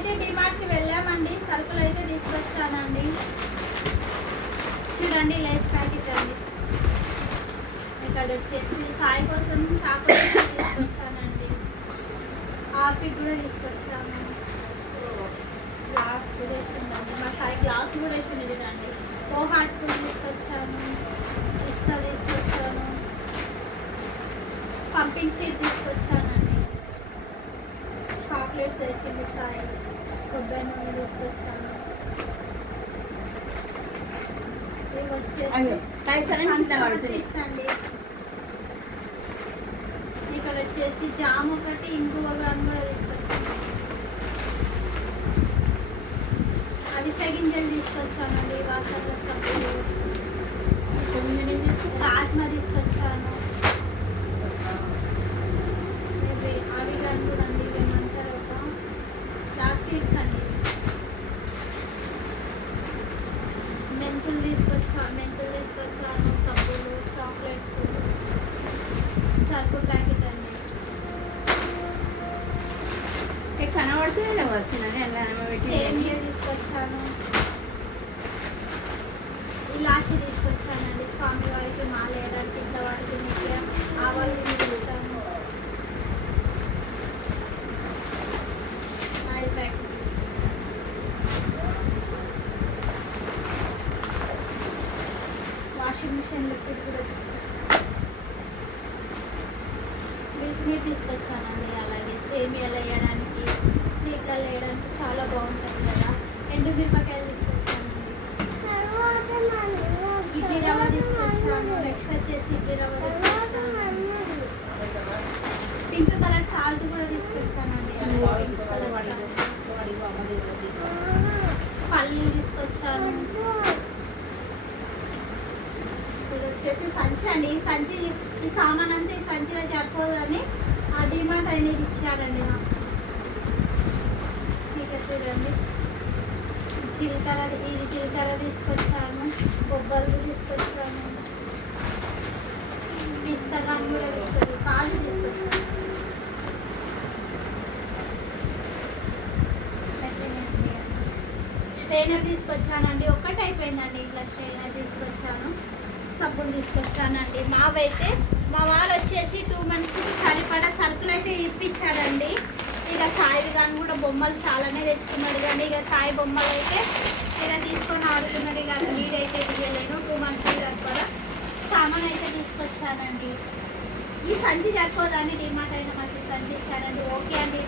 అయితే డిమార్ట్కి వెళ్ళామండి. సరుకులు అయితే తీసుకొచ్చానండి. చూడండి లేస్ ప్యాకెట్ అండి. ఇక్కడ వచ్చేసి సాయి కోసం చాక్లెట్ తీసుకొచ్చానండి. ఆపిక్ కూడా తీసుకొచ్చాను గ్లాస్ కూడా వేసిందండి మా సాయి గ్లాస్ కూడా వేసింది చూడండి ఓ హార్ట్ తీసుకొచ్చాను ఇస్తా తీసుకొచ్చాను పంపింగ్ సీట్ తీసుకొచ్చానండి సాయి కొబ్బరి నూనె తీసుకొచ్చాను ఇవి వచ్చేసి ఇక్కడ వచ్చేసి జామ్ ఒకటి ఇంగువ గ్రామ్ కూడా తీసుకొచ్చాను అవిసె గింజలు తీసుకొచ్చానండి వాసన సబ్బులు రాజ్మా తీసుకొచ్చాను ఇవి అవి కానీ కూడా అండి ఇవి ఏమంటారు ఒక ఫ్లాక్ సీడ్స్ అండి మెంతులు తీసుకొచ్చాను మెంతులు తీసుకొచ్చాను సబ్బులు చాక్లెట్స్ సర్పు ప్యాకెట్ అండి కనబడుతుంది సేమియా తీసుకొచ్చాను. ఇలాచి తీసుకొచ్చానండి. స్వామి వారికి మాల వేయడానికి ఇంట్లో వాటికి ఆవాలు తీసుకొచ్చాను ఆయిల్ ప్యాకెట్ వాషింగ్ మిషన్ కూడా తీసుకొచ్చాను తీసుకొచ్చానండి అలాగే సేమియాలు వేయడానికి స్వీట్లలో వేయడానికి చాలా బాగుంటుంది కదా ఎండు మిరపకాయలు ఇడ్లీ రవ్వ తీసుకొచ్చాను నెక్స్ట్ వచ్చేసి ఇడ్లీ రవ్వ పింక్ కలర్ సాల్ట్ కూడా తీసుకొచ్చానండి. అలాగే పింక్ కలర్ పల్లీలు తీసుకొచ్చాను ఇది వచ్చేసి సంచి అండి. ఈ సంచి ఈ సామాన్ అంతా ఈ సంచిలో సరిపోదని ఆ డిమార్ట్ అనేది ఇచ్చాడండి నాకు ఇక చూడండి. జీలకర్ర ఇది జీలకర్ర తీసుకొచ్చాను బొబ్బలు తీసుకొచ్చాను పిస్తకాన్ని కూడా తీసుకొచ్చాను కాజు తీసుకొచ్చాను స్ట్రైనర్ తీసుకొచ్చానండి. ఒక్కటి అయిపోయిందండి ఇట్లా స్ట్రైనర్ తీసుకొచ్చాను. సబ్బులు తీసుకొచ్చానండి. మావైతే మా వాళ్ళు వచ్చేసి టూ మంత్స్కి సరిపడా సరుకులు అయితే ఇప్పించాడండి. ఇక సాయి కానీ కూడా బొమ్మలు చాలానే తెచ్చుకున్నాడు కానీ ఇక సాయి బొమ్మలు అయితే ఇక తీసుకొని ఆడుతున్నాడు. ఇక నీడైతే అయితే తీయలేను టూ మంత్స్కి సరిపడా సామాన్ అయితే తీసుకొచ్చానండి. ఈ సంచి సరిపోదని డిమార్ట్ అయిన మంచి సంచి ఇచ్చాడండి. ఓకే అండి.